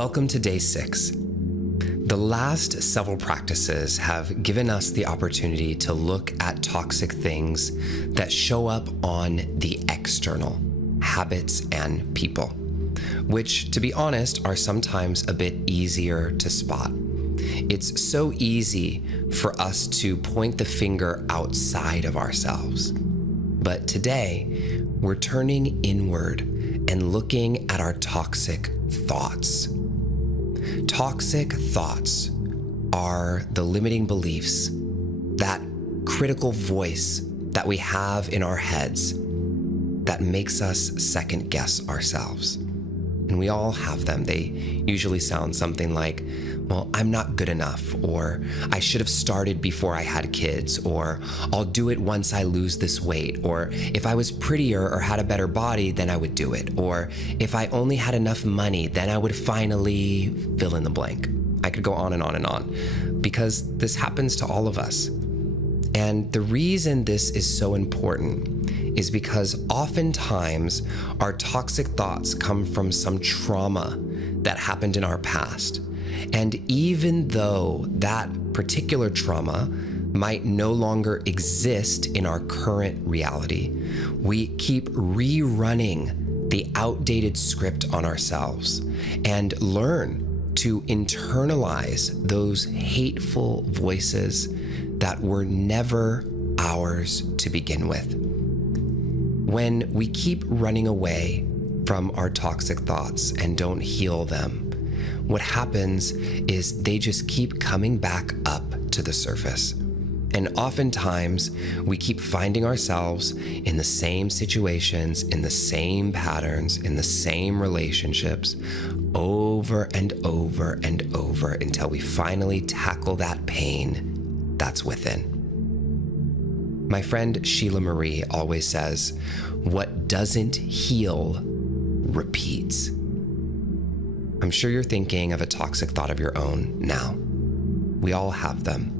Welcome to day 6. The last several practices have given us the opportunity to look at toxic things that show up on the external, habits and people, which, to be honest, are sometimes a bit easier to spot. It's so easy for us to point the finger outside of ourselves. But today, we're turning inward and looking at our toxic thoughts. Toxic thoughts are the limiting beliefs, that critical voice that we have in our heads that makes us second guess ourselves. And we all have them. They usually sound something like, well, I'm not good enough, or I should have started before I had kids, or I'll do it once I lose this weight, or if I was prettier or had a better body, then I would do it, or if I only had enough money, then I would finally fill in the blank. I could go on and on and on, because this happens to all of us. And the reason this is so important is because oftentimes our toxic thoughts come from some trauma that happened in our past. And even though that particular trauma might no longer exist in our current reality, we keep rerunning the outdated script on ourselves and learn to internalize those hateful voices that were never ours to begin with. When we keep running away from our toxic thoughts and don't heal them, what happens is they just keep coming back up to the surface. And oftentimes, we keep finding ourselves in the same situations, in the same patterns, in the same relationships, over and over and over until we finally tackle that pain that's within. My friend Sheila Marie always says, what doesn't heal repeats. I'm sure you're thinking of a toxic thought of your own now. We all have them.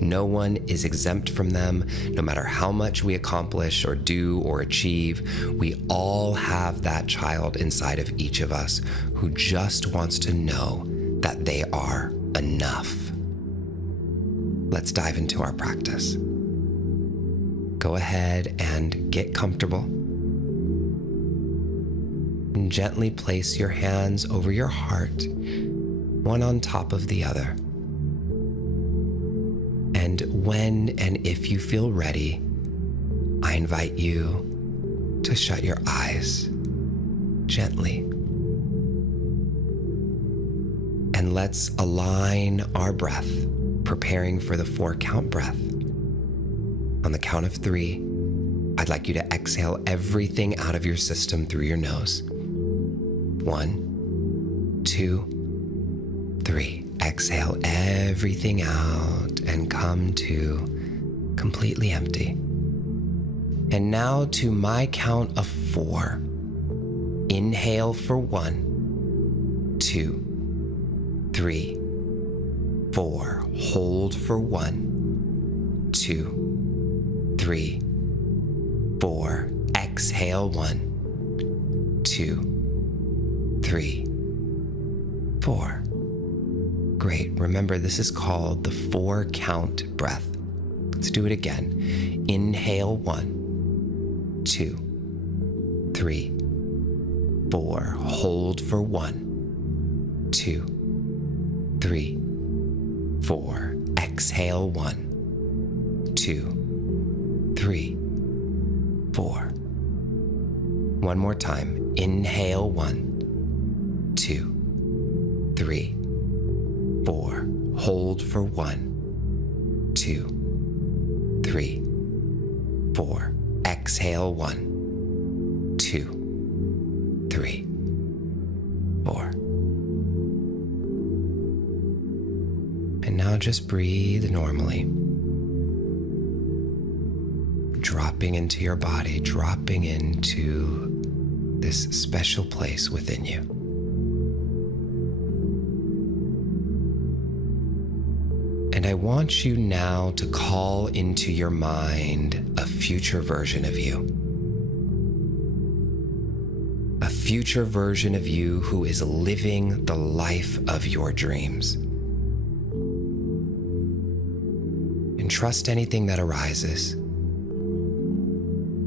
No one is exempt from them, no matter how much we accomplish or do or achieve. We all have that child inside of each of us who just wants to know that they are enough. Let's dive into our practice. Go ahead and get comfortable. And gently place your hands over your heart, one on top of the other. And when and if you feel ready, I invite you to shut your eyes gently. And let's align our breath, preparing for the 4-count breath. On the count of 3, I'd like you to exhale everything out of your system through your nose. 1, 2, 3. Exhale everything out and come to completely empty. And now to my count of 4. Inhale for 1, 2, 3, 4. Hold for 1, 2, 3, 4. Exhale 1, 2, 3, 4. Great. Remember, this is called the 4-count breath. Let's do it again. Inhale 1, 2, 3, 4. Hold for 1, 2, 3, 4. Exhale 1, 2, 3, 4. One more time. Inhale 1, 2, 3, 4. Hold for 1, 2, 3, 4. Exhale 1, 2, 3, 4. And now just breathe normally. Dropping into your body, dropping into this special place within you. And I want you now to call into your mind a future version of you. A future version of you who is living the life of your dreams. And trust anything that arises,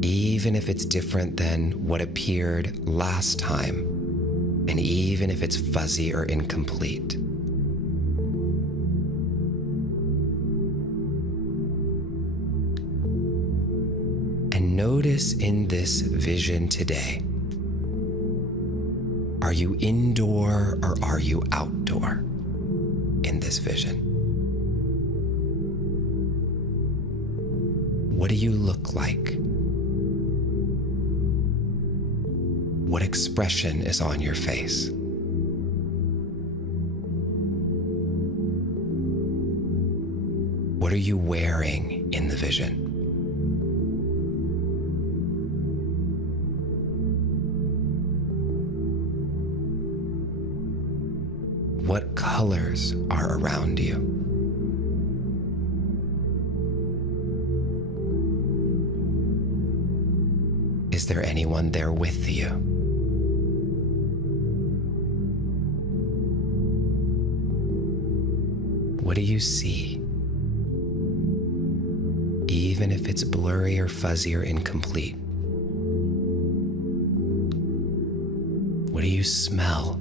even if it's different than what appeared last time, and even if it's fuzzy or incomplete. And notice in this vision today, are you indoor or are you outdoor in this vision? What do you look like? What expression is on your face? What are you wearing in the vision? What colors are around you? Is there anyone there with you? What do you see? Even if it's blurry or fuzzy or incomplete. What do you smell?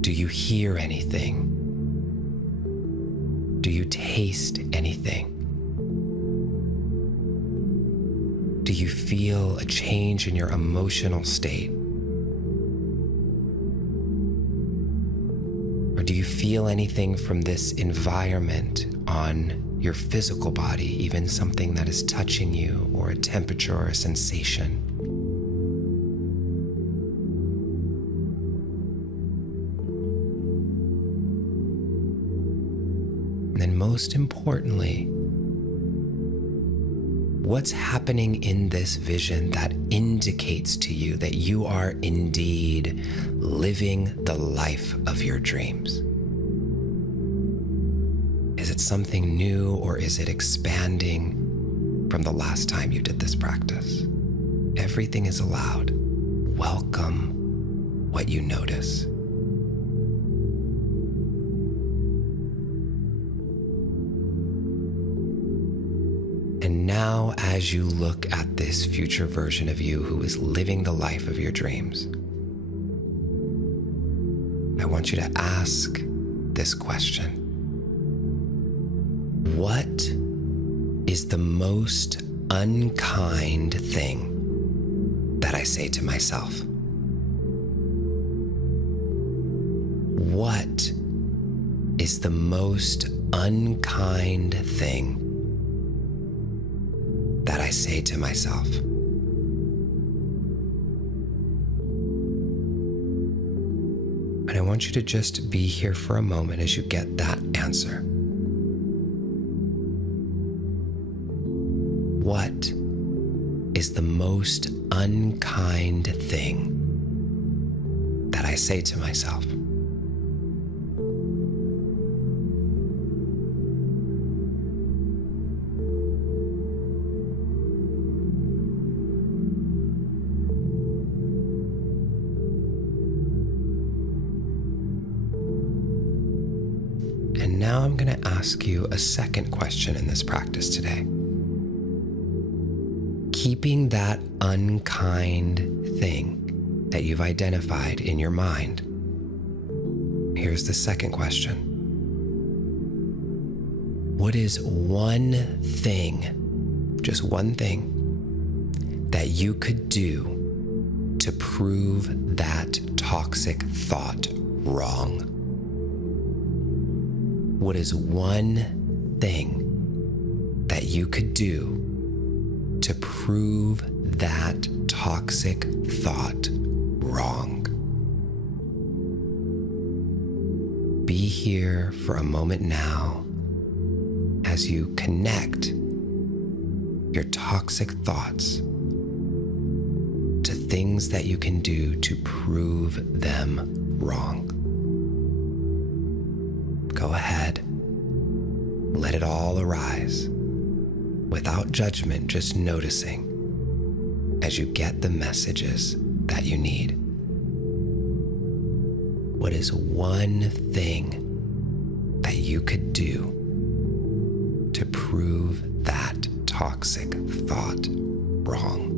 Do you hear anything? Do you taste anything? Do you feel a change in your emotional state? Or do you feel anything from this environment on your physical body, even something that is touching you, or a temperature or a sensation? And then most importantly, what's happening in this vision that indicates to you that you are indeed living the life of your dreams? Is it something new, or is it expanding from the last time you did this practice? Everything is allowed. Welcome what you notice. And now, as you look at this future version of you who is living the life of your dreams, I want you to ask this question. What is the most unkind thing that I say to myself? What is the most unkind thing that I say to myself? And I want you to just be here for a moment as you get that answer. What is the most unkind thing that I say to myself? And now I'm going to ask you a second question in this practice today. Keeping that unkind thing that you've identified in your mind, here's the second question. What is one thing, just one thing, that you could do to prove that toxic thought wrong? What is one thing that you could do to prove that toxic thought wrong? Be here for a moment now as you connect your toxic thoughts to things that you can do to prove them wrong. Go ahead, let it all arise. Without judgment, just noticing. as you get the messages that you need. What is one thing that you could do to prove that toxic thought wrong?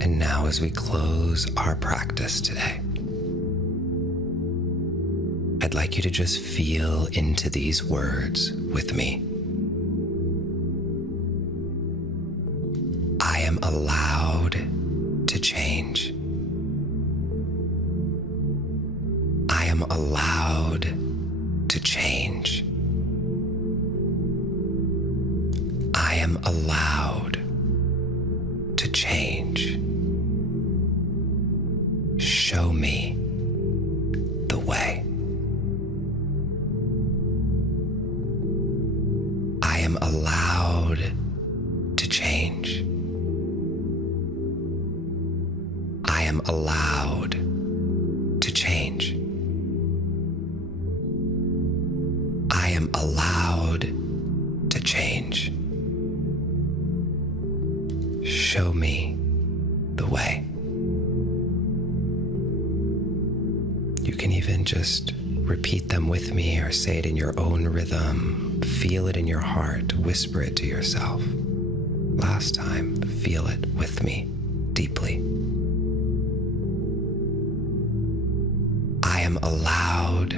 And now, as we close our practice today, I'd like you to just feel into these words with me. I am allowed to change. I am allowed to change. I am allowed to change. Show me the way. I am allowed to change. I am allowed to change. I am allowed to change. Show me the way. You can even just repeat them with me or say it in your own rhythm. Feel it in your heart. Whisper it to yourself. Last time, feel it with me deeply. I am allowed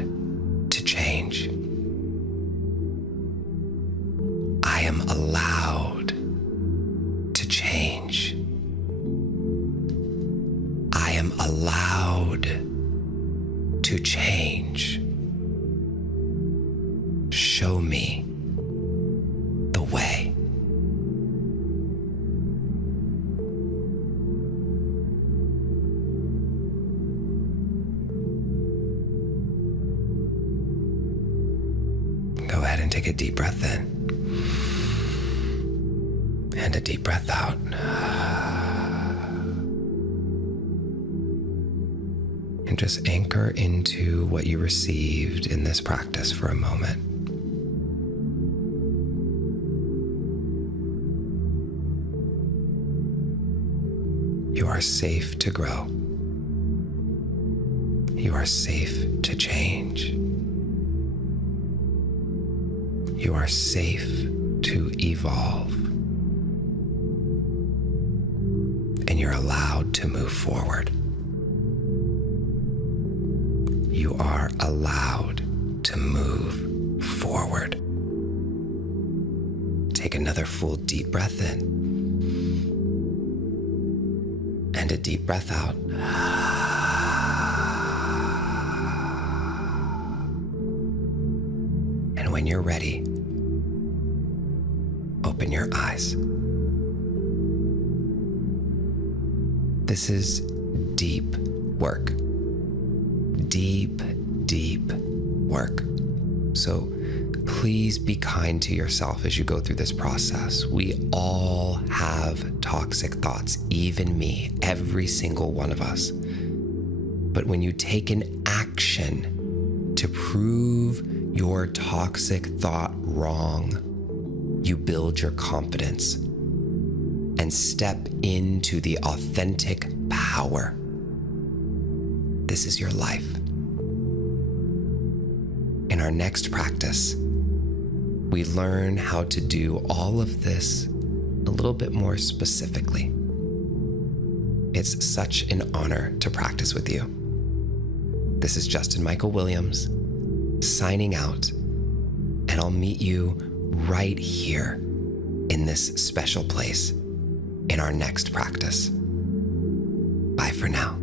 to change. I am allowed to change. I am allowed to change. Show me the way. Go ahead and take a deep breath in and a deep breath out. And just anchor into what you received in this practice for a moment. You are safe to grow. You are safe to change. You are safe to evolve. And you're allowed to move forward. You are allowed to move forward. Take another full deep breath in. And a deep breath out. And when you're ready, open your eyes. This is deep work. Deep, deep work. So please be kind to yourself as you go through this process. We all have toxic thoughts, even me, every single one of us. But when you take an action to prove your toxic thought wrong, you build your confidence and step into the authentic power. This is your life. In our next practice, we learn how to do all of this a little bit more specifically. It's such an honor to practice with you. This is Justin Micheal Williams signing out, and I'll meet you right here in this special place in our next practice. Bye for now.